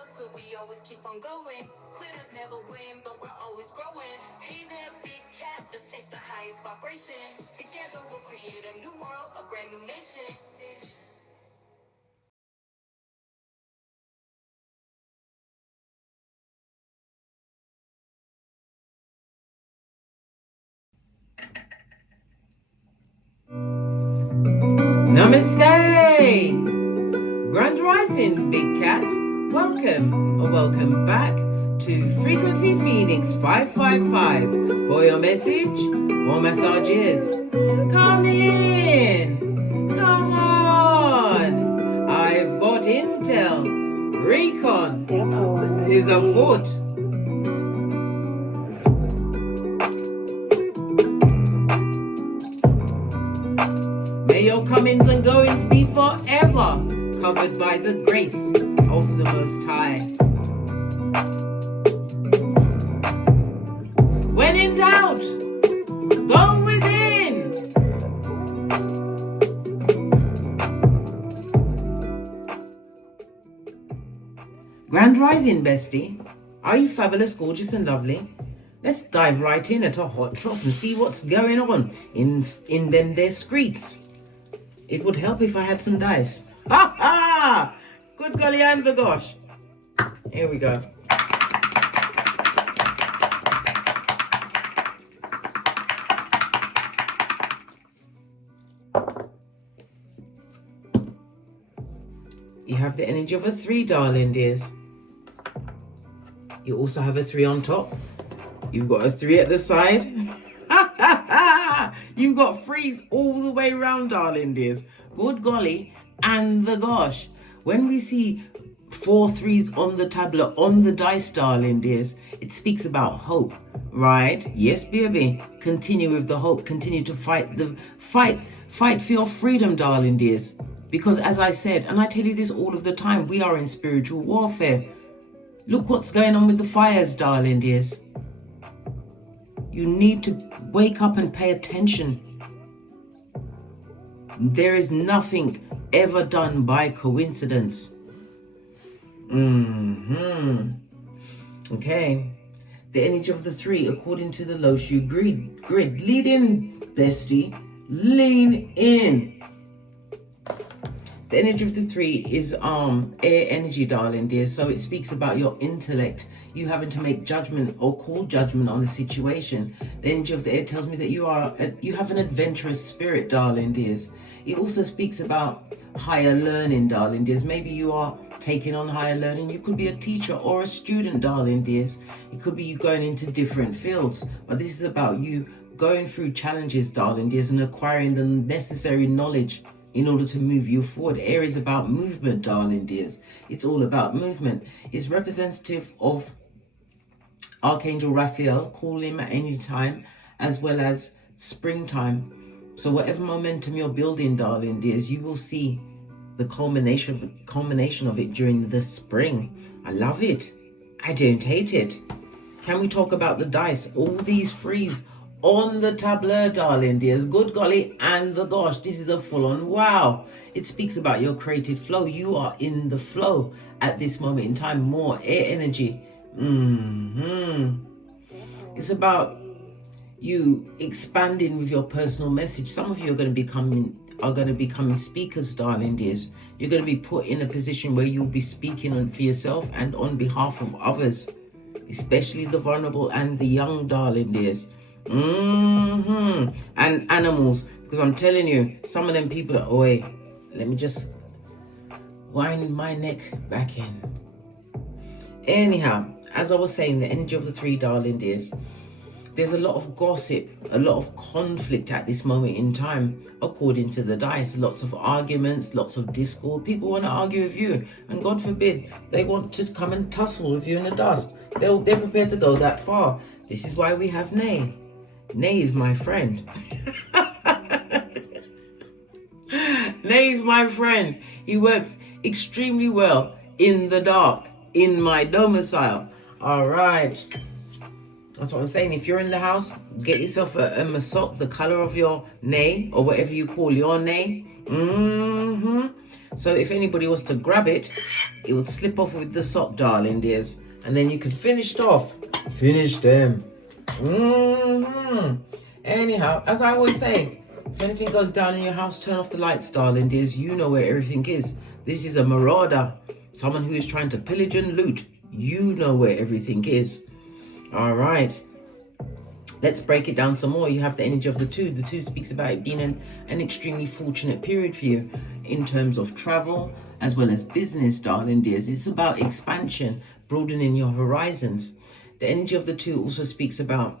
never quit, we always keep on going. Quitters never win, but we're always growing. Hey there, big cat, let's chase the highest vibration. Together we'll create a new world, a brand new nation. Namaste! Grand Rising, Big Cat. Welcome back to Frequency Phoenix 555 for your message or messages. Come in! Come on! I've got intel. Recon is afoot. May your comings and goings be forever covered by the grace of the Most High. When in doubt, go within. Grand Rising, bestie. Are you fabulous, gorgeous and lovely? Let's dive right in at a hot trot and see what's going on in them there streets. It would help if I had some dice. Ha ha! Good golly and the gosh. Here we go. You have the energy of a 3, darling dears. You also have a 3 on top. You've got a 3 at the side. You've got 3s all the way around, darling dears. Good golly and the gosh. When we see 4 3s on the tablet, on the dice, darling dears, it speaks about hope, right? Yes, baby. Continue with the hope. Continue to fight for your freedom, darling dears. Because as I said, and I tell you this all of the time, we are in spiritual warfare. Look what's going on with the fires, darling dears. You need to wake up and pay attention. There is nothing ever done by coincidence. Okay. The energy of the 3, according to the Loshu grid. Lead in, bestie. Lean in. The energy of the 3 is air energy, darling dear. So it speaks about your intellect. You having to make judgment or call judgment on a situation. The energy of the air tells me that you have an adventurous spirit, darling dears. It also speaks about higher learning, darling dears. Maybe you are taking on higher learning. You could be a teacher or a student, darling dears. It could be you going into different fields. But this is about you going through challenges, darling dears, and acquiring the necessary knowledge in order to move you forward. Air is about movement, darling dears. It's all about movement. It's representative of Archangel Raphael. Call him at any time, as well as springtime. So whatever momentum you're building, darling dears, you will see the culmination of it during the spring. I love it. I don't hate it. Can we talk about the dice? All these 3s on the tableau, darling dears. Good golly and the gosh, this is a full-on wow. It speaks about your creative flow. You are in the flow at this moment in time. More air energy. It's about you expanding with your personal message. Some of you are going to become speakers, darling dears. You're going to be put in a position where you'll be speaking for yourself and on behalf of others, especially the vulnerable and the young, darling dears. And animals, because I'm telling you, some of them people are, wait, let me just wind my neck back in. Anyhow, as I was saying, the energy of the 3, darling dears, there's a lot of gossip, a lot of conflict at this moment in time, according to the dice. Lots of arguments, lots of discord. People want to argue with you, and God forbid, they want to come and tussle with you in the dust. They're prepared to go that far. This is why we have Nay. Nay is my friend. Nay is my friend. He works extremely well in the dark, in my domicile. All right. That's what I'm saying. If you're in the house, get yourself a masok, the color of your nay, or whatever you call your nay. So if anybody was to grab it, it would slip off with the sock, darling dears. And then you can finish it off. Finish them. Anyhow, as I always say, if anything goes down in your house, turn off the lights, darling dears. You know where everything is. This is a marauder. Someone who is trying to pillage and loot. You know where everything is. All right. Let's break it down some more. You have the energy of the 2. The 2 speaks about it being an extremely fortunate period for you in terms of travel as well as business, darling dears. It's about expansion, broadening your horizons. The energy of the 2 also speaks about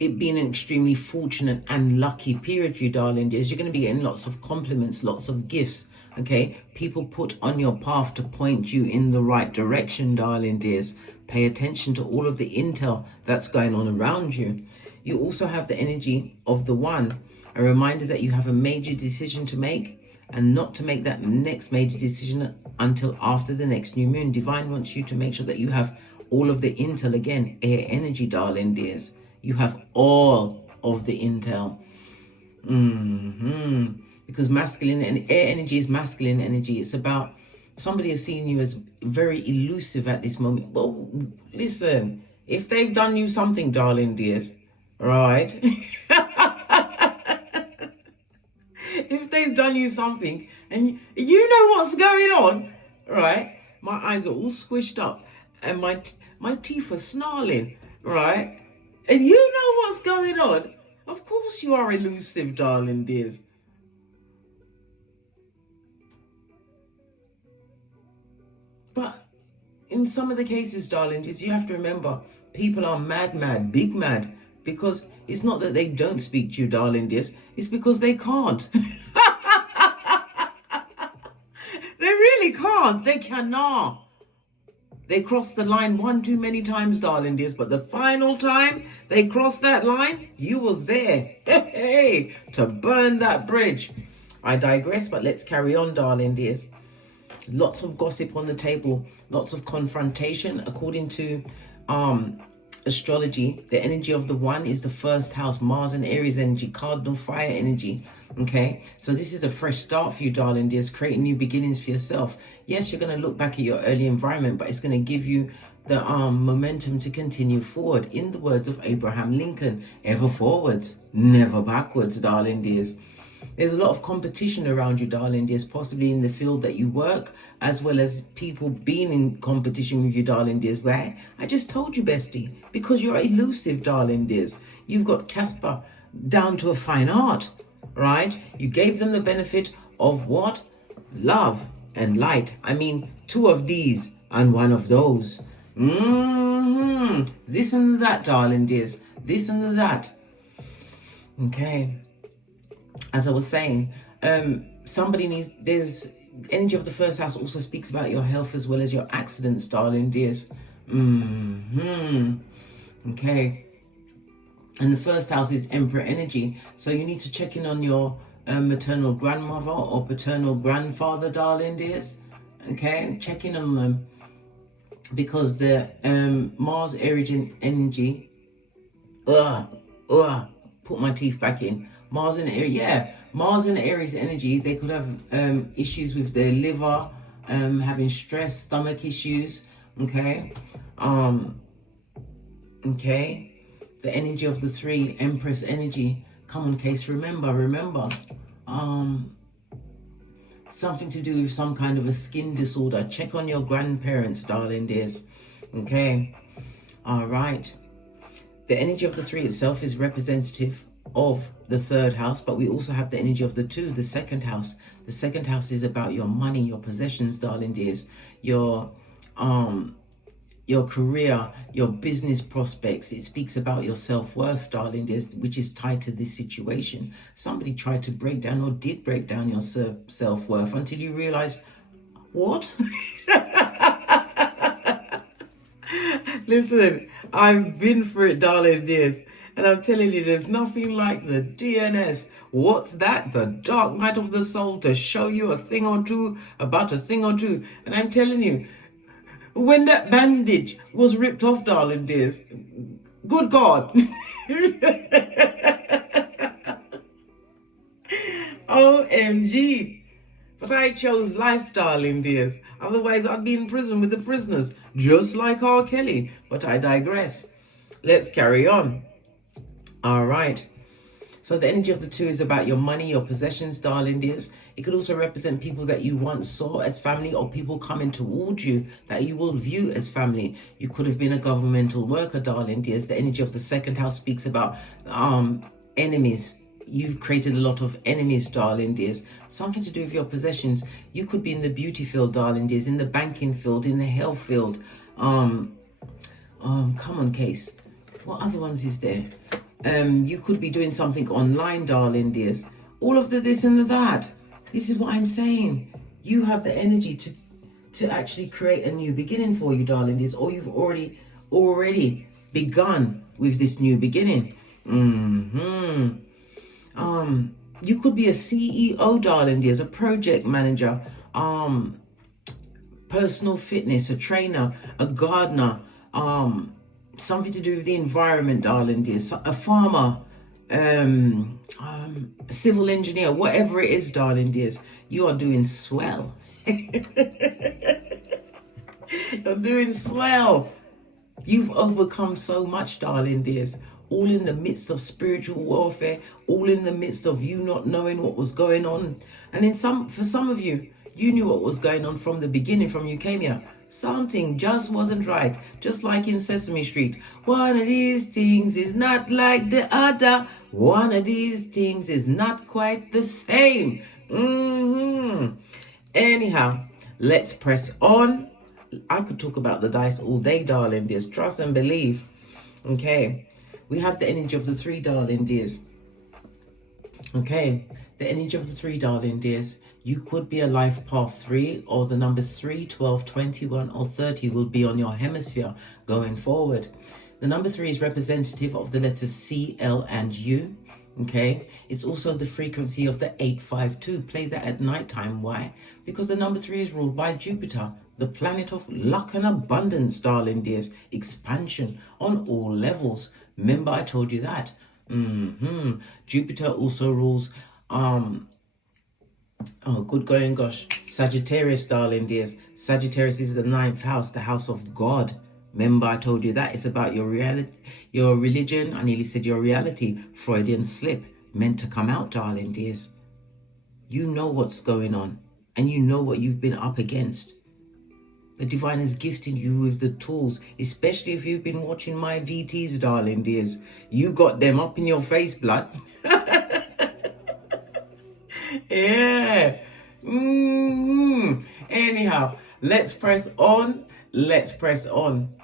it being an extremely fortunate and lucky period for you, darling dears. You're going to be getting lots of compliments, lots of gifts. Okay, people put on your path to point you in the right direction, darling dears. Pay attention to all of the intel that's going on around you. You also have the energy of the 1, a reminder that you have a major decision to make, and not to make that next major decision until after the next new moon. Divine wants you to make sure that you have all of the intel. Again, air energy, darling dears. You have all of the intel. Because masculine and air energy is masculine energy. It's about somebody is seeing you as very elusive at this moment. Well, listen, if they've done you something, darling dears, right? If they've done you something and you know what's going on, right? My eyes are all squished up and my teeth are snarling, right? And you know what's going on. Of course you are elusive, darling dears. But in some of the cases, darling dears, you have to remember, people are mad, big mad, because it's not that they don't speak to you, darling dears. It's because they can't. They really can't. They cannot. They crossed the line one too many times, darling dears. But the final time they crossed that line, you was there. Hey, to burn that bridge. I digress, but let's carry on, darling dears. Lots of gossip on the table, lots of confrontation. According to astrology, the energy of the 1 is the 1st house, Mars and Aries energy, cardinal fire energy. Okay, so this is a fresh start for you, darling dears, creating new beginnings for yourself. Yes, you're going to look back at your early environment, but it's going to give you the momentum to continue forward. In the words of Abraham Lincoln, ever forwards, never backwards, darling dears. There's a lot of competition around you, darling dears, possibly in the field that you work, as well as people being in competition with you, darling dears. Why? I just told you, bestie, because you're elusive, darling dears. You've got Casper down to a fine art, right? You gave them the benefit of what? Love and light. I mean, 2 of these and 1 of those. This and that, darling dears. This and that. Okay. As I was saying, there's energy of the 1st house also speaks about your health as well as your accidents, darling dears. Okay. And the 1st house is Emperor energy. So you need to check in on your maternal grandmother or paternal grandfather, darling dears. Okay, check in on them. Because the Mars Aries energy, put my teeth back in. Mars and Aries energy, they could have issues with their liver, having stress, stomach issues. Okay. Okay. The energy of the 3, Empress energy. Come on, case, remember. Something to do with some kind of a skin disorder. Check on your grandparents, darling dears. Okay. All right. The energy of the 3 itself is representative of the 3rd house, but we also have the energy of the 2, the 2nd house. The 2nd house is about your money, your possessions, darling dears, your career, your business prospects. It speaks about your self-worth, darling dears, which is tied to this situation. Somebody tried to break down or did break down your self-worth until you realize, what? Listen, I've been through it, darling dears. And I'm telling you, there's nothing like the DNS. What's that? The dark night of the soul, to show you a thing or two about a thing or two. And I'm telling you, when that bandage was ripped off, darling dears. Good God. OMG. But I chose life, darling dears. Otherwise, I'd be in prison with the prisoners, just like R. Kelly. But I digress. Let's carry on. All right. So the energy of the 2 is about your money, your possessions, darling dears. It could also represent people that you once saw as family, or people coming towards you that you will view as family. You could have been a governmental worker, darling dears. The energy of the 2nd house speaks about enemies. You've created a lot of enemies, darling dears. Something to do with your possessions. You could be in the beauty field, darling dears, in the banking field, in the health field. Come on, Case. What other ones is there? You could be doing something online, darling dears. All of the this and the that. This is what I'm saying. You have the energy to actually create a new beginning for you, darling dears, or you've already begun with this new beginning. You could be a CEO, darling dears, a project manager, personal fitness, a trainer, a gardener, something to do with the environment, darling dears, a farmer, a civil engineer, whatever it is, darling dears. You are doing swell. You're doing swell. You've overcome so much, darling dears, all in the midst of spiritual warfare, all in the midst of you not knowing what was going on. And for some of you, you knew what was going on from the beginning, from you came here. Something just wasn't right, just like in Sesame Street. One of these things is not like the other. One of these things is not quite the same. Anyhow, let's press on. I could talk about the dice all day, darling dears. Trust and believe. Okay, we have the energy of the 3, darling dears. Okay, the energy of the 3, darling dears. You could be a life path 3, or the numbers 3, 12, 21, or 30 will be on your hemisphere going forward. The number 3 is representative of the letters C, L, and U. Okay, it's also the frequency of the 852. Play that at nighttime. Why? Because the number 3 is ruled by Jupiter, the planet of luck and abundance, darling dears. Expansion on all levels. Remember, I told you that. Jupiter also rules oh, good going, gosh. Sagittarius, darling dears. Sagittarius is the 9th house, the house of God. Remember, I told you that. It's about your reality, your religion. I nearly said your reality. Freudian slip. Meant to come out, darling dears. You know what's going on. And you know what you've been up against. The divine has gifted you with the tools. Especially if you've been watching my VTs, darling dears. You got them up in your face, blood. Yeah. Anyhow, let's press on. Let's press on.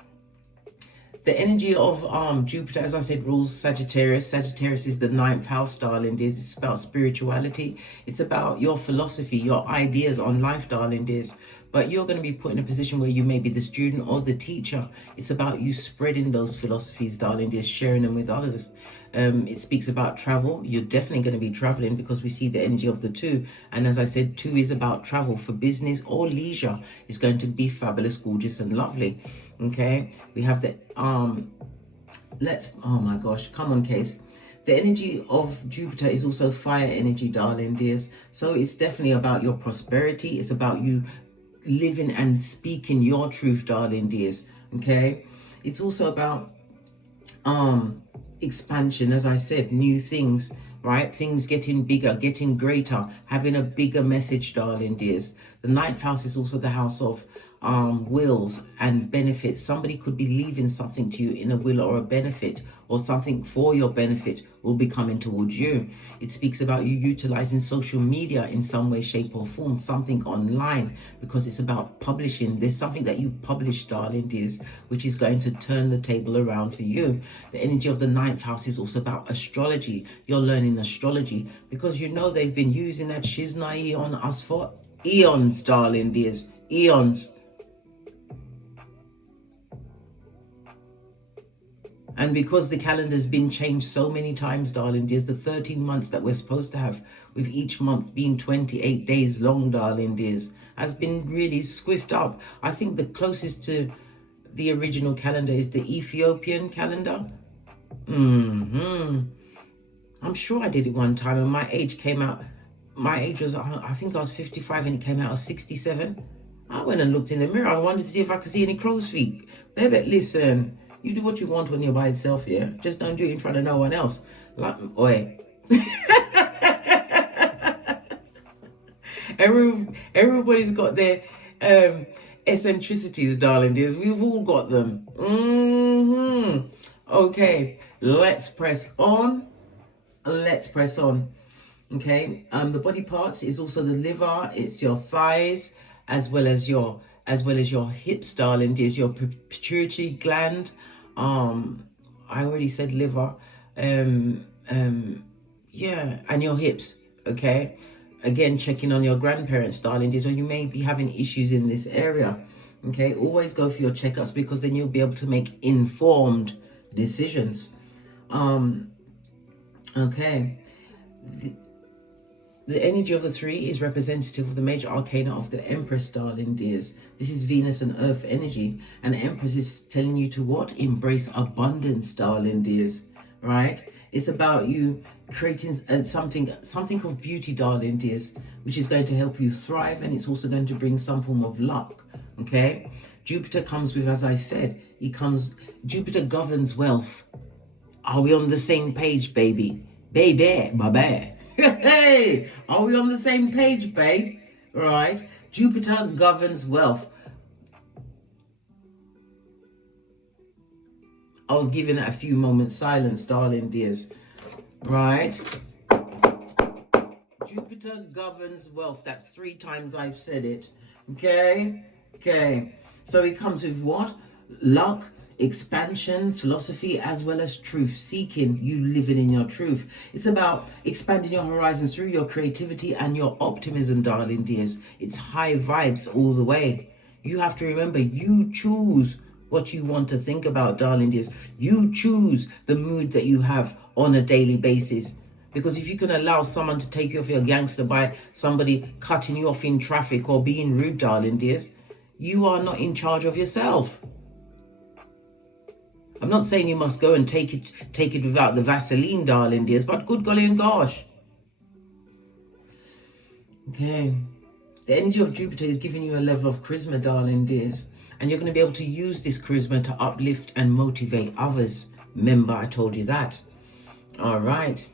The energy of Jupiter, as I said, rules Sagittarius. Sagittarius is the 9th house, darling dears. It's about spirituality. It's about your philosophy, your ideas on life, darling dears. But you're going to be put in a position where you may be the student or the teacher. It's about you spreading those philosophies, darling dears, sharing them with others. It speaks about travel. You're definitely going to be traveling because we see the energy of the 2. And as I said, 2 is about travel for business or leisure. It's going to be fabulous, gorgeous, and lovely. Okay, we have the oh my gosh, come on, Case. The energy of Jupiter is also fire energy, darling dears. So it's definitely about your prosperity. It's about you living and speaking your truth, darling dears. Okay, it's also about expansion, as I said, new things, right? Things getting bigger, getting greater, having a bigger message, darling dears. The 9th house is also the house of wills and benefits. Somebody could be leaving something to you in a will or a benefit, or something for your benefit will be coming towards you. It speaks about you utilizing social media in some way, shape, or form, something online, because it's about publishing. There's something that you publish, darling dears, which is going to turn the table around for you. The energy of the 9th house is also about astrology. You're learning astrology because you know they've been using that shiznai on us for eons, darling dears, eons. And because the calendar's been changed so many times, darling dears, the 13 months that we're supposed to have, with each month being 28 days long, darling dears, has been really squiffed up. I think the closest to the original calendar is the Ethiopian calendar. I'm sure I did it one time, and my age came out. My age was, I think I was 55, and it came out as 67. I went and looked in the mirror. I wanted to see if I could see any crow's feet. Baby, listen, you do what you want when you're by yourself, yeah? Just don't do it in front of no one else. Like, oi. Everybody's got their eccentricities, darling dears. We've all got them. Okay, let's press on. Let's press on. Okay, the body parts is also the liver. It's your thighs, as well as your hips, darling dears. Your pituitary gland. I already said liver. Yeah, and your hips. Okay. Again, checking on your grandparents, darling dears, or you may be having issues in this area. Okay, always go for your checkups, because then you'll be able to make informed decisions. Okay. The energy of the 3 is representative of the major arcana of the Empress, darling dears. This is Venus and Earth energy. And the Empress is telling you to what? Embrace abundance, darling dears. Right? It's about you creating something of beauty, darling dears, which is going to help you thrive, and it's also going to bring some form of luck. Okay? Jupiter comes with, as I said, Jupiter governs wealth. Are we on the same page, baby? Baby, baby. Hey, are we on the same page, babe? Right? Jupiter governs wealth. I was giving it a few moments silence, darling dears. Right? Jupiter governs wealth. That's 3 times I've said it. Okay? Okay. So it comes with what? Luck, expansion, philosophy, as well as truth seeking, you living in your truth. It's about expanding your horizons through your creativity and your optimism, darling dears. It's high vibes all the way. You have to remember, you choose what you want to think about, darling dears. You choose the mood that you have on a daily basis. Because if you can allow someone to take you off your gangster by somebody cutting you off in traffic or being rude, darling dears, you are not in charge of yourself. I'm not saying you must go and take it without the Vaseline, darling dears, but good golly and gosh. Okay. The energy of Jupiter is giving you a level of charisma, darling dears. And you're going to be able to use this charisma to uplift and motivate others. Remember, I told you that. All right.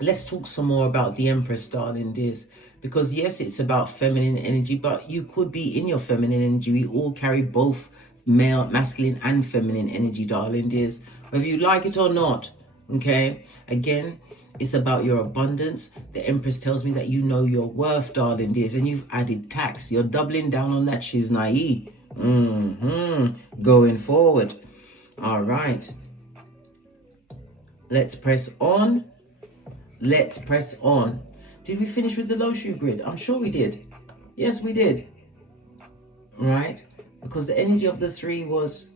Let's talk some more about the Empress, darling dears. Because yes, it's about feminine energy, but you could be in your feminine energy. We all carry both male, masculine and feminine energy, darling dears, whether you like it or not. Okay, again, it's about your abundance. The Empress tells me that you know your worth, darling dears, and you've added tax. You're doubling down on that shiznai. Going forward. All right, let's press on. Let's press on. Did we finish with the low shoe grid? I'm sure we did. Yes, we did. Right? Because the energy of the 3 was...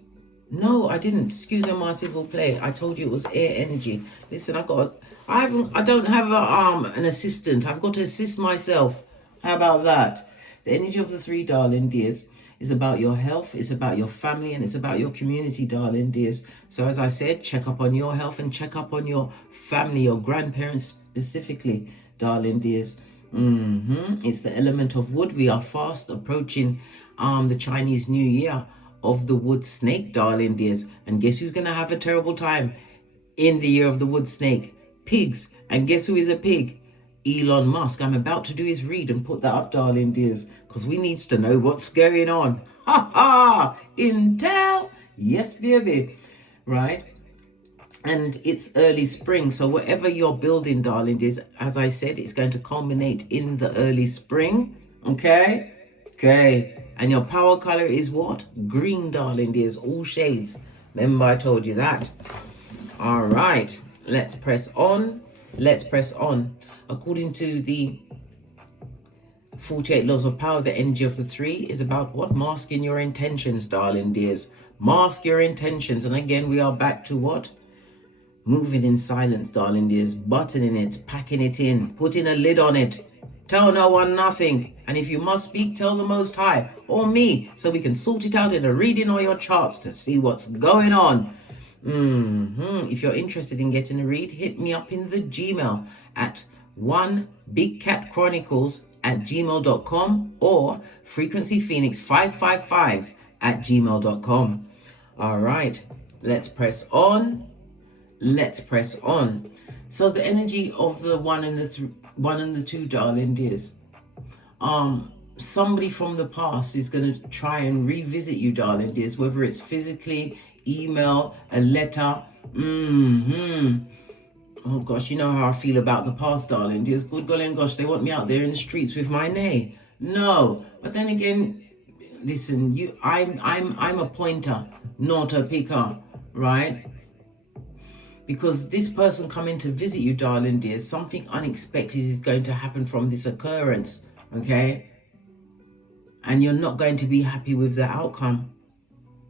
No, I didn't. Excuse my civil play. I told you it was air energy. Listen, I don't have an assistant. I've got to assist myself. How about that? The energy of the 3, darling dears, is about your health, it's about your family, and it's about your community, darling dears. So as I said, check up on your health and check up on your family, your grandparents specifically, darling dears. It's the element of wood. We are fast approaching the Chinese New Year of the wood snake, darling dears. And guess who's going to have a terrible time in the year of the wood snake? Pigs. And guess who is a pig? Elon Musk. I'm about to do his read and put that up, darling dears, because we need to know what's going on. Ha ha! Intel! Yes, baby. Right? And it's early spring, so whatever you're building, darling dears, as I said, it's going to culminate in the early spring. Okay? Okay. And your power color is what? Green, darling dears, all shades. Remember I told you that. All right. Let's press on. Let's press on. According to the 48 laws of power, the energy of the 3 is about what? Masking your intentions, darling dears. Mask your intentions. And again, we are back to what? Moving in silence, darling dears. Buttoning it, packing it in, putting a lid on it. Tell no one nothing. And if you must speak, tell the Most High or me, so we can sort it out in a reading or your charts to see what's going on. If you're interested in getting a read, hit me up in the Gmail at onebigcatchronicles@gmail.com or frequencyphoenix555@gmail.com. All right, let's press on. Let's press on. So the energy of the one and the two, darling dears. Somebody from the past is going to try and revisit you, darling dears, whether it's physically, email, a letter. Oh gosh, you know how I feel about the past, darling dears. Good golly gosh, they want me out there in the streets with my nay. No, but then again, listen, I'm a pointer, not a picker, right? Because this person coming to visit you, darling dear, something unexpected is going to happen from this occurrence, okay? And you're not going to be happy with the outcome.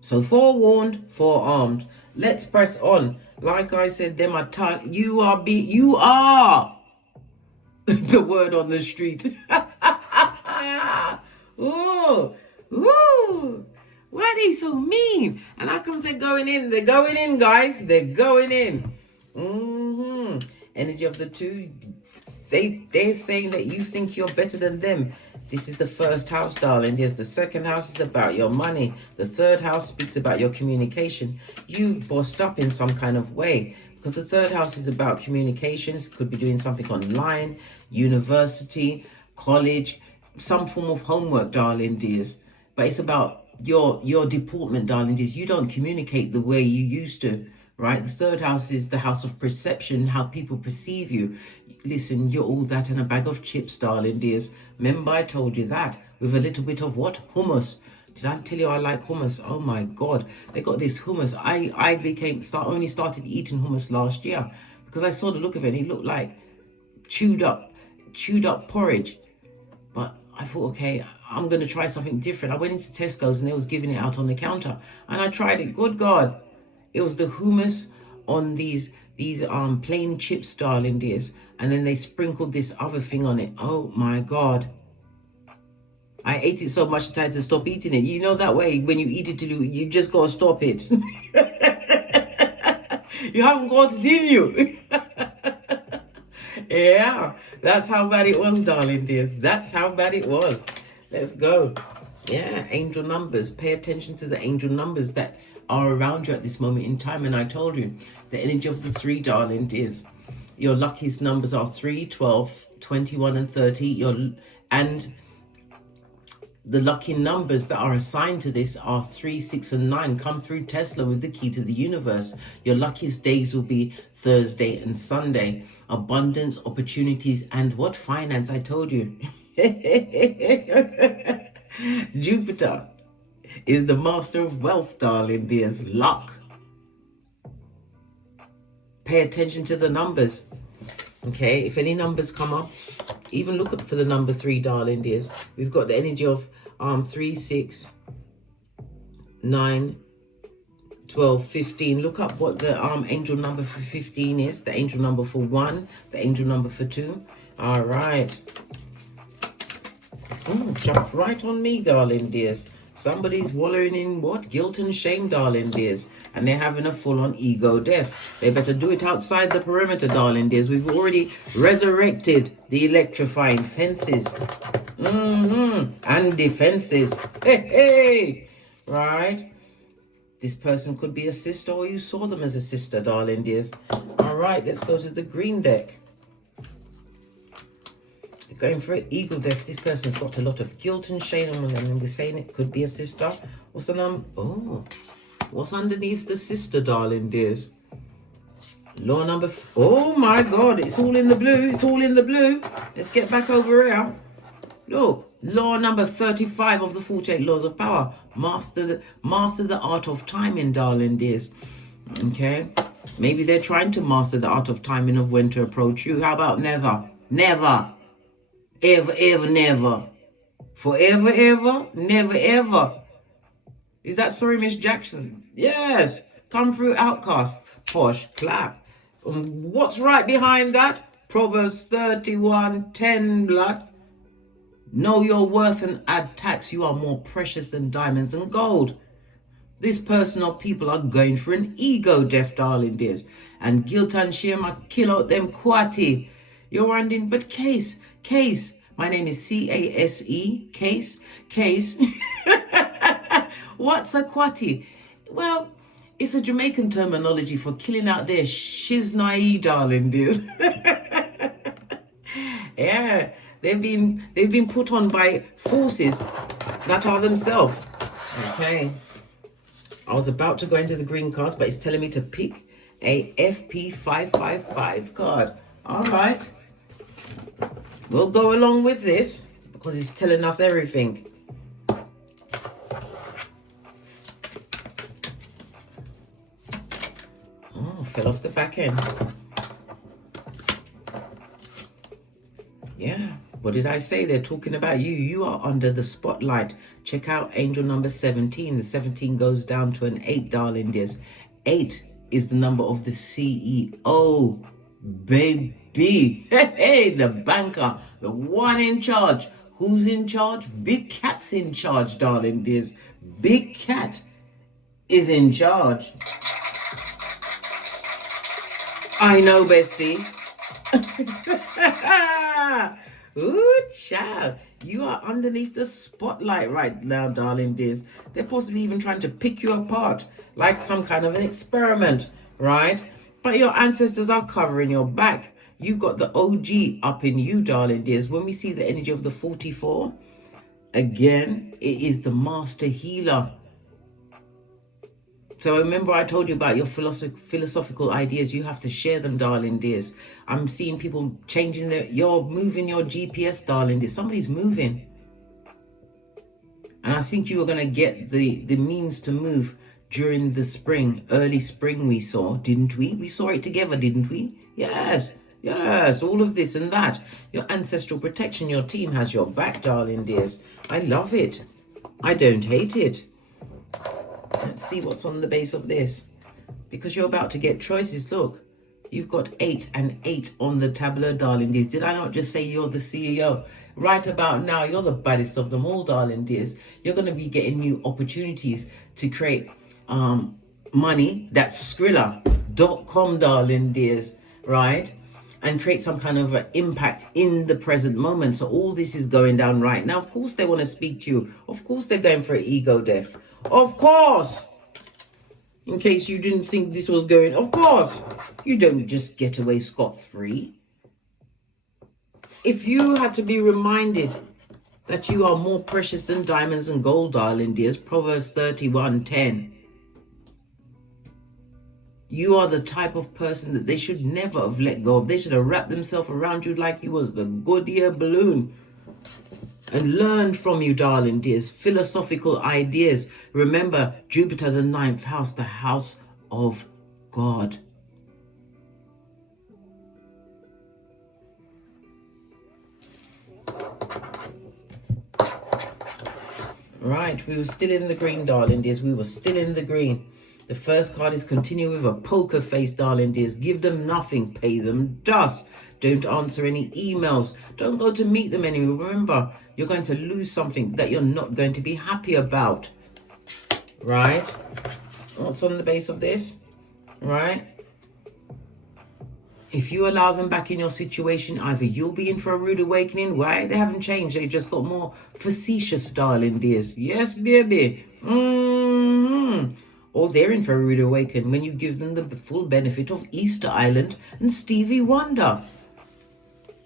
So forewarned, forearmed. Let's press on. Like I said, them are you are the word on the street. Ooh, ooh. Why are they so mean? And how come they're going in? They're going in, guys. They're going in. Energy of the two. They're saying that you think you're better than them. This is the first house, darling. Yes, the second house is about your money. The third house speaks about your communication. You've bossed up in some kind of way. Because the third house is about communications. Could be doing something online, university, college, some form of homework, darling dears. But it's about your deportment, darling dears. You don't communicate the way you used to, right? The third house is the house of perception, how people perceive you. Listen, you're all that and a bag of chips, darling dears. Remember I told you that with a little bit of what? Hummus. Did I tell you I like hummus? Oh my God, they got this hummus. I only started eating hummus last year because I saw the look of it and it looked like chewed up porridge. But I thought, okay, I'm going to try something different. I went into Tesco's and they was giving it out on the counter. And I tried it. Good God. It was the hummus on these plain chips, darling dears. And then they sprinkled this other thing on it. Oh, my God. I ate it so much that I had to stop eating it. You know that way, when you eat it, you just got to stop it. You haven't got to continue. Yeah, that's how bad it was, darling dears. That's how bad it was. Let's go. Yeah, angel numbers. Pay attention to the angel numbers that are around you at this moment in time. And I told you, the energy of the three, darling dears. Your luckiest numbers are 3, 12, 21, and 30. And the lucky numbers that are assigned to this are 3, 6, and 9. Come through Tesla with the key to the universe. Your luckiest days will be Thursday and Sunday. Abundance, opportunities, and what? Finance, I told you. Jupiter is the master of wealth, darling dears. Luck. Pay attention to the numbers. Okay, if any numbers come up, even look up for the number 3, darling dears. We've got the energy of 3, 6, 9, 12, 15. Look up what the angel number for 15 is. The angel number for 1. The angel number for 2. All right. Jumped right on me, darling dears. Somebody's wallowing in what? Guilt and shame, darling dears. And they're having a full-on ego death. They better do it outside the perimeter, darling dears. We've already resurrected the electrifying fences. And defenses. Hey. Right? This person could be a sister or you saw them as a sister, darling dears. All right, let's go to the green deck. Going for an ego death. This person's got a lot of guilt and shame on them, and we're saying it could be a sister. What's the number? Oh, what's underneath the sister, darling dears? Law number. Oh my God! It's all in the blue. It's all in the blue. Let's get back over here. Look, law number 35 of the 48 laws of power. Master the art of timing, darling dears. Okay, maybe they're trying to master the art of timing of when to approach you. How about never? Ever, never. Forever, ever, never, ever. Is that sorry, Miss Jackson? Yes, come through outcast, posh, clap. What's right behind that? Proverbs 31:10, blood. Know your worth and add tax. You are more precious than diamonds and gold. This person or people are going for an ego death, darling dears. And guilt and shame are kill out them quati. You're wondering, but case. My name is Case. Case. What's a quati? Well, it's a Jamaican terminology for killing out their shiznai, darling dears. Yeah, they've been put on by forces that are themselves. Okay. I was about to go into the green cards, but it's telling me to pick a FP555 card. All right. We'll go along with this because it's telling us everything. Oh, fell off the back end. Yeah. What did I say? They're talking about you. You are under the spotlight. Check out angel number 17. The 17 goes down to an 8, darling dears. 8 is the number of the CEO. Baby. Hey, the banker. The one in charge. Who's in charge? Big Cat's in charge, darling dears. Big Cat is in charge. I know, bestie. Ooh, child, you are underneath the spotlight right now, darling dears. They're possibly even trying to pick you apart like some kind of an experiment, right? But your ancestors are covering your back. You got the OG up in you, darling dears. When we see the energy of the 44, again, it is the master healer. So remember I told you about your philosophical ideas. You have to share them, darling dears. I'm seeing people changing you're moving your GPS, darling dears. Somebody's moving. And I think you are going to get the means to move during the spring, early spring we saw, didn't we? We saw it together, didn't we? Yes, all of this and that. Your ancestral protection, your team has your back, darling dears. I love it. I don't hate it. Let's see what's on the base of this. Because you're about to get choices. Look, you've got 8 and 8 on the tableau, darling dears. Did I not just say you're the CEO? Right about now, you're the baddest of them all, darling dears. You're going to be getting new opportunities to create money. That's Skrilla.com, darling dears, right? And create some kind of impact in the present moment. So all this is going down right now. Of course they want to speak to you. Of course they're going for an ego death. Of course. In case you didn't think this was going, of course. You don't just get away scot-free. If you had to be reminded that you are more precious than diamonds and gold, darling dears, Proverbs 31:10. You are the type of person that they should never have let go of. They should have wrapped themselves around you like you was the Goodyear balloon. And learn from you, darling dears. Philosophical ideas. Remember, Jupiter, the 9th house, the house of God. Right, we were still in the green, darling dears. We were still in the green. The first card is continue with a poker face, darling dears. Give them nothing, pay them dust. Don't answer any emails. Don't go to meet them anymore. Remember, you're going to lose something that you're not going to be happy about. Right? What's on the base of this? Right? If you allow them back in your situation, either you'll be in for a rude awakening. Why? They haven't changed. They just got more facetious, darling dears. Yes, baby. Or they're in for a rude awakening when you give them the full benefit of Easter Island and Stevie Wonder.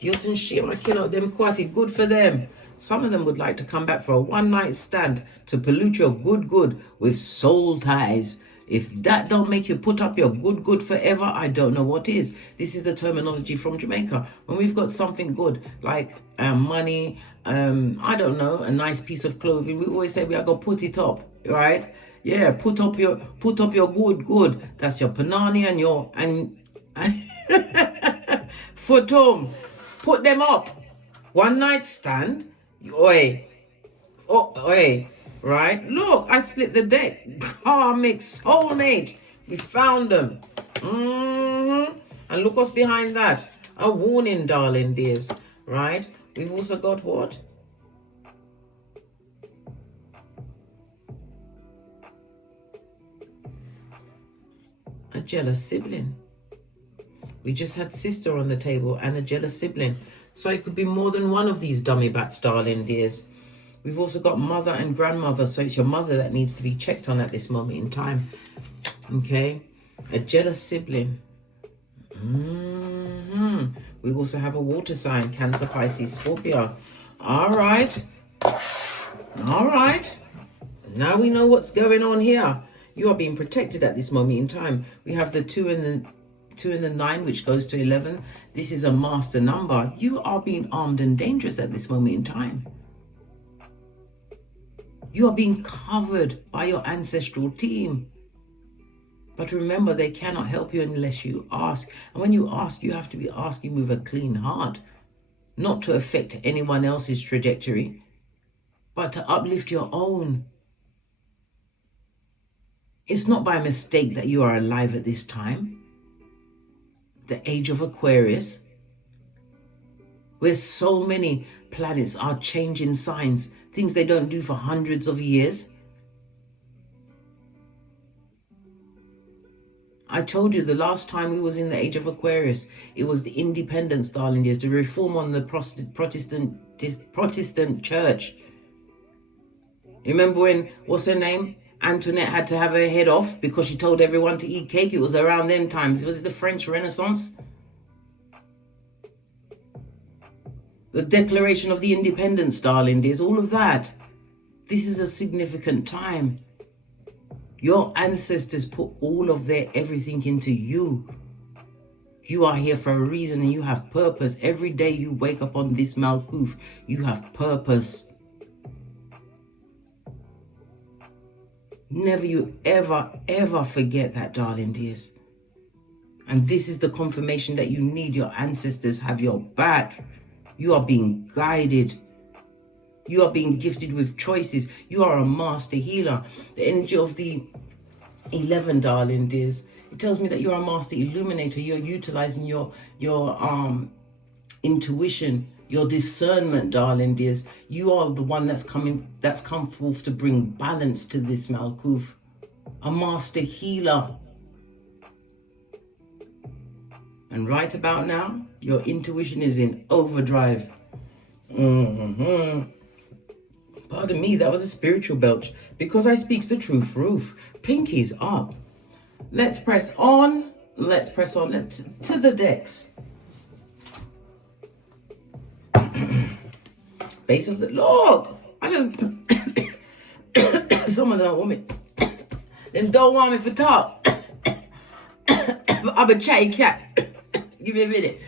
Guilt and shame, I kill out them quite good for them. Some of them would like to come back for a one-night stand to pollute your good with soul ties. If that don't make you put up your good forever, I don't know what is. This is the terminology from Jamaica. When we've got something good, like money, I don't know, a nice piece of clothing, we always say we are going to put it up, right? Yeah, put up your good. That's your panani and your futum. Put them up. One night stand. Oi. right? Look, I split the deck. Karmic soulmate. We found them. And look what's behind that. A warning, darling dears, right? We've also got what? A jealous sibling. We just had sister on the table and a jealous sibling. So it could be more than one of these dummy bats, darling dears. We've also got mother and grandmother. So it's your mother that needs to be checked on at this moment in time. Okay? A jealous sibling. We also have a water sign, Cancer, Pisces, Scorpio. All right. Now we know what's going on here. You are being protected at this moment in time. We have the 2 and the 9, which goes to 11. This is a master number. You are being armed and dangerous at this moment in time. You are being covered by your ancestral team. But remember, they cannot help you unless you ask. And when you ask, you have to be asking with a clean heart, not to affect anyone else's trajectory, but to uplift your own. It's not by mistake that you are alive at this time, the age of Aquarius, where so many planets are changing signs, things they don't do for hundreds of years. I told you the last time we was in the age of Aquarius, it was the independence, darling dears, the reform on the Protestant church. Remember when, what's her name? Antoinette had to have her head off because she told everyone to eat cake. It was around them times. Was it the French Renaissance? The Declaration of the Independence, darling dears, all of that. This is a significant time. Your ancestors put all of their everything into you. You are here for a reason and you have purpose. Every day you wake up on this Malkuth, you have purpose. Never you ever forget that, darling dears. And this is the confirmation that you need. Your ancestors have your back. You are being guided. You are being gifted with choices. You are a master healer. The energy of the 11, darling dears, it tells me that you are a master illuminator. You're utilizing your intuition, your discernment, darling dears. You are the one that's come forth to bring balance to this Malkuth. A master healer. And right about now, your intuition is in overdrive. Pardon me, that was a spiritual belch. Because I speaks the truth, roof. Pinkies up. Let's press on. Let's press on. Let's to the decks. Base of the look. I just someone don't want me. Them don't want me for talk. But I'm a chatty cat. Give me a minute.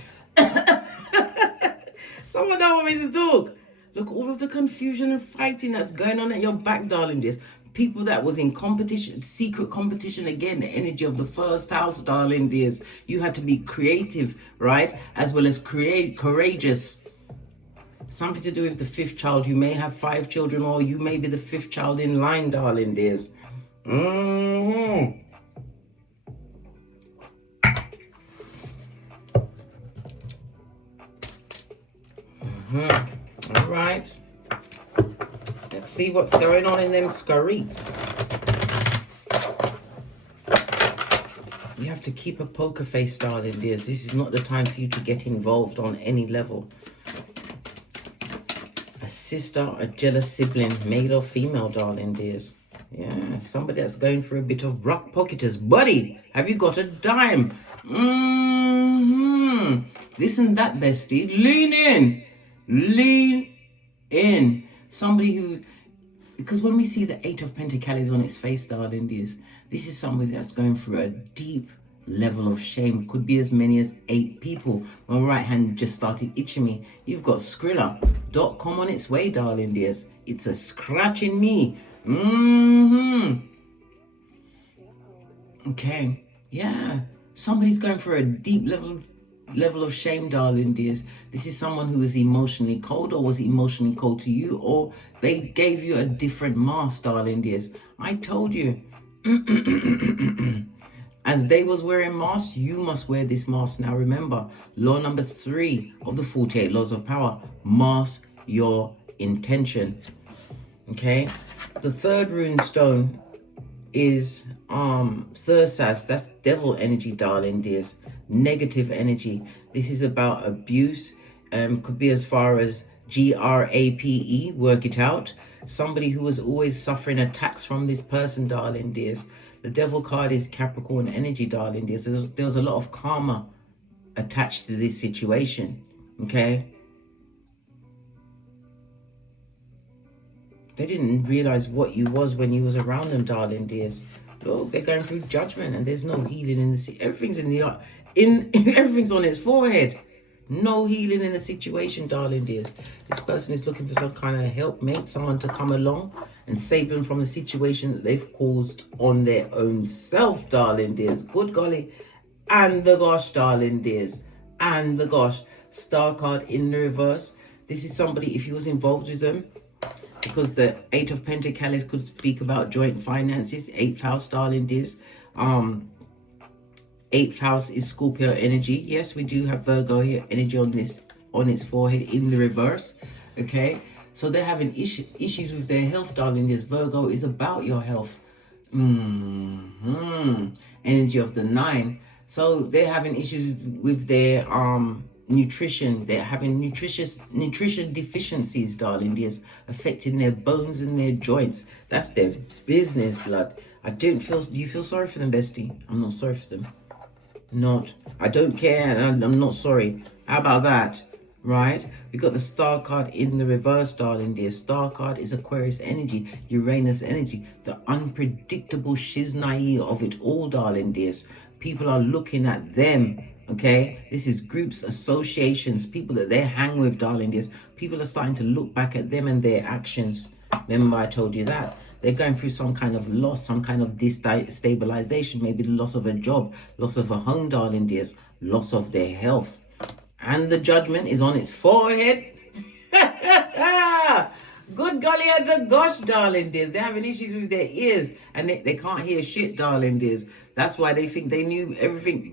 Someone don't want me to talk. Look, all of the confusion and fighting that's going on at your back, darling dears. People that was in competition, secret competition, again, the energy of the first house, darling dears. You had to be creative, right? As well as courageous. Something to do with the 5th child. You may have 5 children, or you may be the 5th child in line, darling dears. All right. Let's see what's going on in them scurries. You have to keep a poker face, darling dears. This is not the time for you to get involved on any level. A sister, a jealous sibling, male or female, darling dears. Yeah, somebody that's going for a bit of rock pocketers. Buddy, have you got a dime? This and that, bestie. Lean in. Lean in. Somebody who, because when we see the 8 of Pentacles on its face, darling dears, this is somebody that's going through a deep level of shame. Could be as many as 8 people. My right hand just started itching me. You've got Skrilla.com on its way, darling dears. It's a scratching me. Okay. Yeah. Somebody's going for a deep level level of shame, darling dears. This is someone who is emotionally cold, or was emotionally cold to you, or they gave you a different mask, darling dears. I told you. As they was wearing masks, you must wear this mask. Now remember, law number 3 of the 48 laws of power: mask your intention. Okay, the third rune stone is Thursas. That's devil energy, darling dears. Negative energy. This is about abuse. Could be as far as GRAPE, work it out. Somebody who was always suffering attacks from this person, darling dears. The devil card is Capricorn energy, darling dears. There was a lot of karma attached to this situation. Okay, they didn't realize what you was when you was around them, darling dears. Look, they're going through judgment, and there's no healing in the everything's everything's on its forehead. No healing in the situation, darling dears. This person is looking for some kind of helpmate, someone to come along and save them from a situation that they've caused on their own self, darling dears. Good golly. And the gosh, darling dears. And the gosh. Star card in the reverse. This is somebody, if you was involved with them, because the 8 of Pentacles could speak about joint finances. 8th house, darling dears. 8th house is Scorpio energy. Yes, we do have Virgo here, energy on its forehead in the reverse. Okay, so they're having issues with their health, darling dears. Virgo is about your health. Energy of the 9. So they're having issues with their nutrition. They're having nutrition deficiencies, darling dears, affecting their bones and their joints. That's their business, blood. Do you feel sorry for them, bestie? I'm not sorry for them. I don't care, and I'm not sorry. How about that? Right? We got the star card in the reverse, darling dear. Star card is Aquarius energy, Uranus energy, the unpredictable shiznai of it all, darling dears. People are looking at them. Okay, this is groups, associations, people that they hang with, darling dears. People are starting to look back at them and their actions. Remember, I told you that. They're going through some kind of loss, some kind of destabilization, maybe the loss of a job, loss of a home, darling dears, loss of their health. And the judgment is on its forehead. Good golly at the gosh, darling dears. They're having issues with their ears, and they can't hear shit, darling dears. That's why they think they knew everything.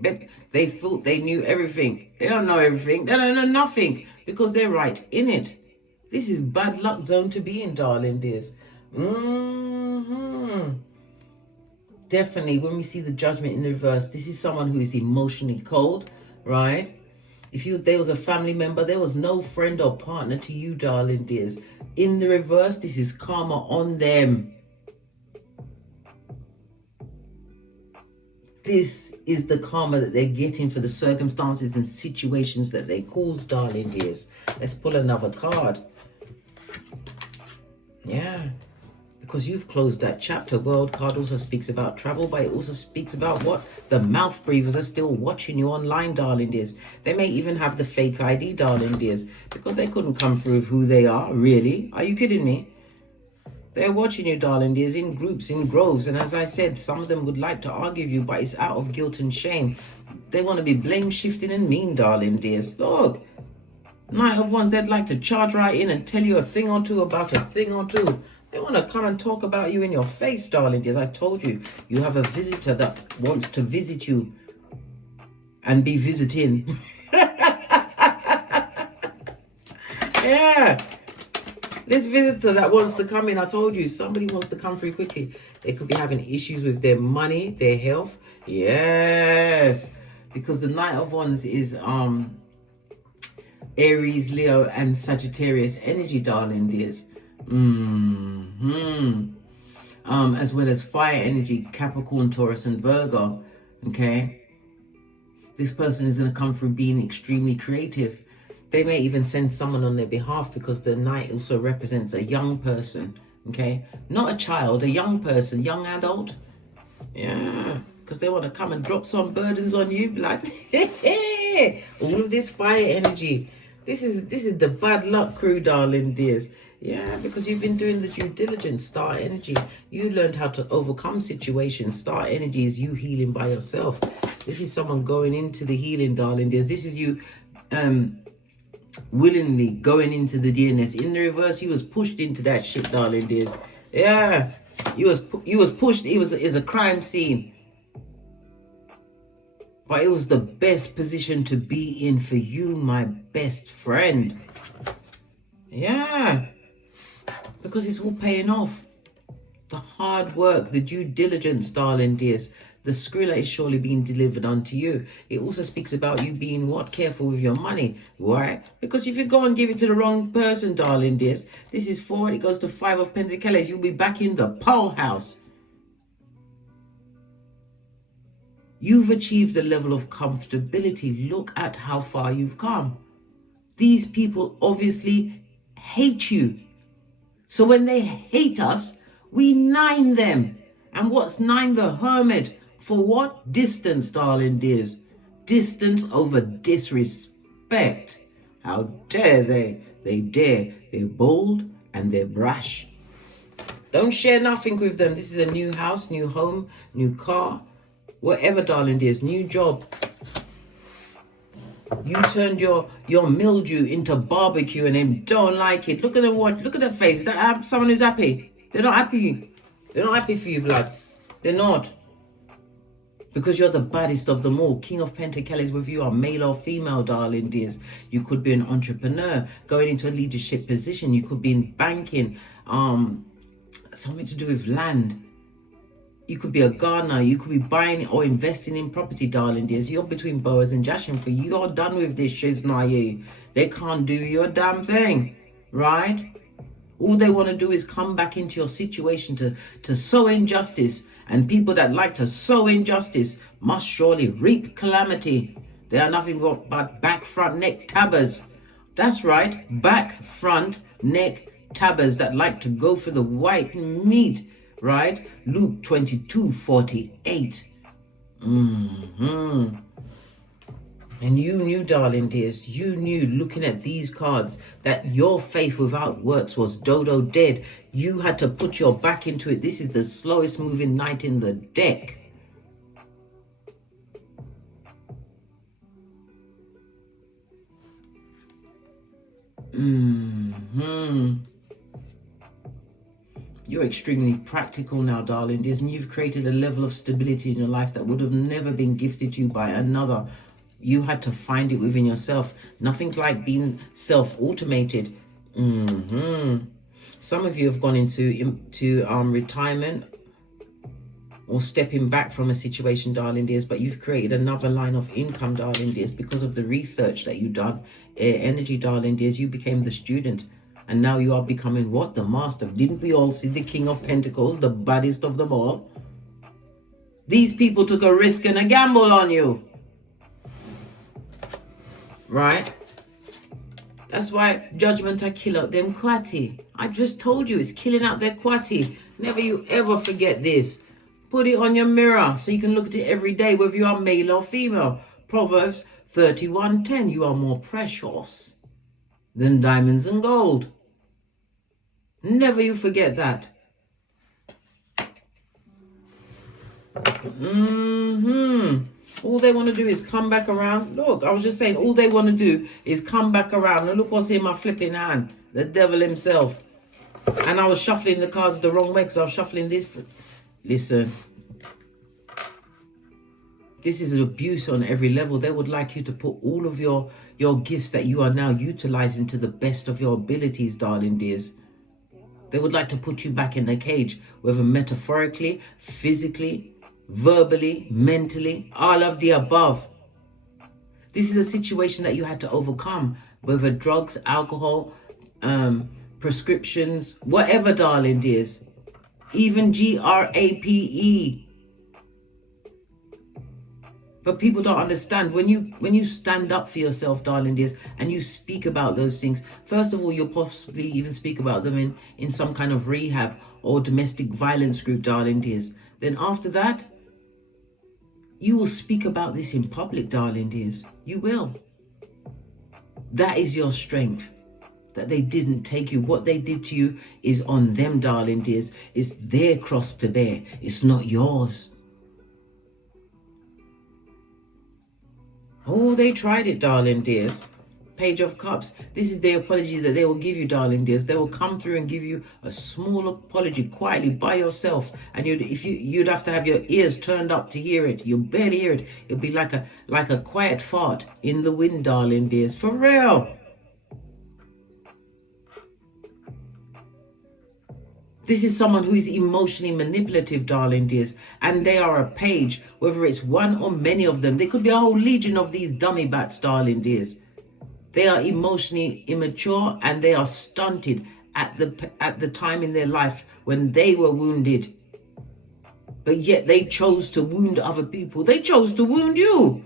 They thought they knew everything. They don't know everything. They don't know nothing, because they're right in it. This is bad luck zone to be in, darling dears. Definitely, when we see the judgment in the reverse, this is someone who is emotionally cold, right? If there was a family member, there was no friend or partner to you, darling dears. In the reverse, this is karma on them. This is the karma that they're getting for the circumstances and situations that they caused, darling dears. Let's pull another card. Yeah. Because you've closed that chapter. World card also speaks about travel, but it also speaks about what? The mouth breathers are still watching you online, darling dears. They may even have the fake ID, darling dears, because they couldn't come through with who they are, really. Are you kidding me? They're watching you, darling dears, in groups, in groves. And as I said, some of them would like to argue with you, but it's out of guilt and shame. They want to be blame shifting and mean, darling dears. Look, Knight of Wands, they'd like to charge right in and tell you a thing or two about a thing or two. They want to come and talk about you in your face, darling dears. I told you, you have a visitor that wants to visit you and be visiting. Yeah. This visitor that wants to come in, I told you, somebody wants to come through quickly. They could be having issues with their money, their health. Yes. Because the Knight of Wands is Aries, Leo, and Sagittarius energy, darling dears. As well as fire energy, Capricorn, Taurus, and Virgo. Okay, this person is going to come through being extremely creative. They may even send someone on their behalf, because the knight also represents a young person. Okay, not a child, a young person, young adult. Yeah, because they want to come and drop some burdens on you, blood. All of this fire energy. This is the bad luck crew, darling dears. Yeah, because you've been doing the due diligence. Star energy. You learned how to overcome situations. Star energy is you healing by yourself. This is someone going into the healing, darling dears. This is you willingly going into the DNS. In the reverse, you was pushed into that shit, darling dears. Yeah, you was pushed. It was a crime scene. But it was the best position to be in for you, my best friend. Yeah. Because it's all paying off. The hard work, the due diligence, darling dears. The skrilla is surely being delivered unto you. It also speaks about you being what? Careful with your money. Why? Because if you go and give it to the wrong person, darling dears, this is 4, it goes to 5 of Pentacles. You'll be back in the pole house. You've achieved a level of comfortability. Look at how far you've come. These people obviously hate you. So when they hate us, we nine them. And what's nine the hermit? For what? Distance, darling dears. Distance over disrespect. How dare they? They dare. They're bold and they're brash. Don't share nothing with them. This is a new house, new home, new car. Whatever, darling dears, new job. You turned your mildew into barbecue and then don't like it. Look at them, look at their face. That someone who's happy. They're not happy. They're not happy for you, blood. They're not. Because you're the baddest of them all. King of Pentacles, whether you are male or female, darling dears. You could be an entrepreneur going into a leadership position. You could be in banking, something to do with land. You could be a gardener. You could be buying or investing in property, darling dears. You're between Boaz and Jashin. For you're done with this shit, now you. They can't do your damn thing, right? All they want to do is come back into your situation to sow injustice. And people that like to sow injustice must surely reap calamity. They are nothing but back, front, neck tabbers. That's right, back, front, neck tabbers that like to go for the white meat. Right? Luke 22:48. And you knew, darling dears, you knew looking at these cards that your faith without works was dodo dead. You had to put your back into it. This is the slowest moving knight in the deck. You're extremely practical now, darling dears, and you've created a level of stability in your life that would have never been gifted to you by another. You had to find it within yourself. Nothing like being self-automated. Some of you have gone into retirement or stepping back from a situation, darling dears, but you've created another line of income, darling dears, because of the research that you've done. Air energy, darling dears, you became the student. And now you are becoming what? The master. Didn't we all see the King of Pentacles, the baddest of them all? These people took a risk and a gamble on you. Right? That's why judgment are kill out them quati. I just told you it's killing out their quati. Never you ever forget this. Put it on your mirror so you can look at it every day, whether you are male or female. Proverbs 31:10. You are more precious than diamonds and gold. Never you forget that. All they want to do is come back around. Look, I was just saying, all they want to do is come back around. And look what's in my flipping hand. The devil himself. And I was shuffling the cards the wrong way because I was shuffling this. Listen. This is abuse on every level. They would like you to put all of your gifts that you are now utilizing to the best of your abilities, darling dears. They would like to put you back in the cage, whether metaphorically, physically, verbally, mentally, all of the above. This is a situation that you had to overcome, whether drugs, alcohol, prescriptions, whatever, darling dears. Even GRAPE. But people don't understand. When you stand up for yourself, darling dears, and you speak about those things, first of all, you'll possibly even speak about them in some kind of rehab or domestic violence group, darling dears. Then after that, you will speak about this in public, darling dears. You will. That is your strength. That they didn't take you. What they did to you is on them, darling dears. It's their cross to bear. It's not yours. Oh, they tried it, darling dears. Page of Cups. This is the apology that they will give you, darling dears. They will come through and give you a small apology quietly by yourself, and you'd have to have your ears turned up to hear it. You'll barely hear it. It'll be like a quiet fart in the wind, darling dears. For real. This is someone who is emotionally manipulative, darling dears, and they are a page, whether it's one or many of them. There could be a whole legion of these dummy bats, darling dears. They are emotionally immature and they are stunted at the time in their life when they were wounded. But yet they chose to wound other people. They chose to wound you.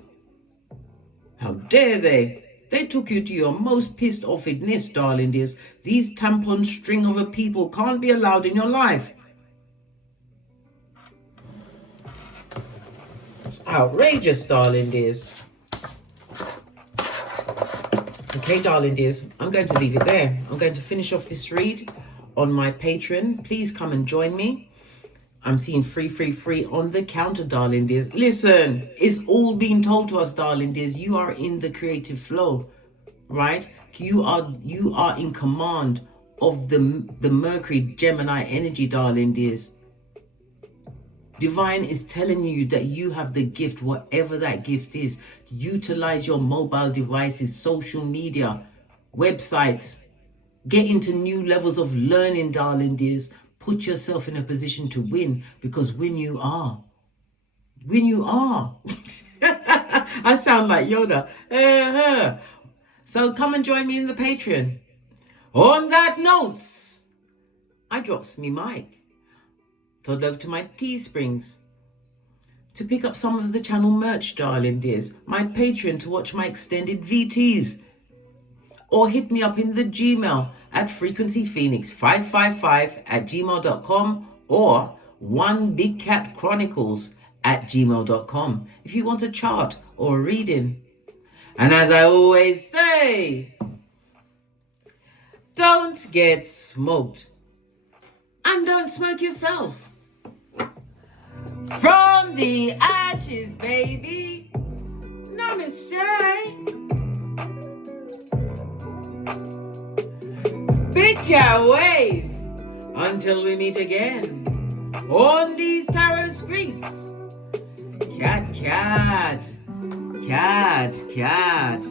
How dare they? They took you to your most pissed offedness, darling dears. These tampon string of a people can't be allowed in your life. It's outrageous, darling dears. Okay, darling dears, I'm going to leave it there. I'm going to finish off this read on my Patreon. Please come and join me. I'm seeing free on the counter, darling dears. Listen, it's all being told to us, darling dears. You are in the creative flow, right? You are in command of the Mercury Gemini energy, darling dears. Divine is telling you that you have the gift, whatever that gift is. Utilize your mobile devices, social media, websites. Get into new levels of learning, darling dears. Put yourself in a position to win, because when you are. I sound like Yoda. So come and join me in the Patreon. On that note, I drops me mic. Todd over to my Teesprings to pick up some of the channel merch, darling dears. My Patreon to watch my extended VTs. Or hit me up in the Gmail at frequencyphoenix555@gmail.com or onebigcatchronicles@gmail.com if you want a chart or a reading. And as I always say, don't get smoked. And don't smoke yourself. From the ashes, baby. Namaste. Big cat wave until we meet again on these tarot streets. Cat, cat, cat, cat.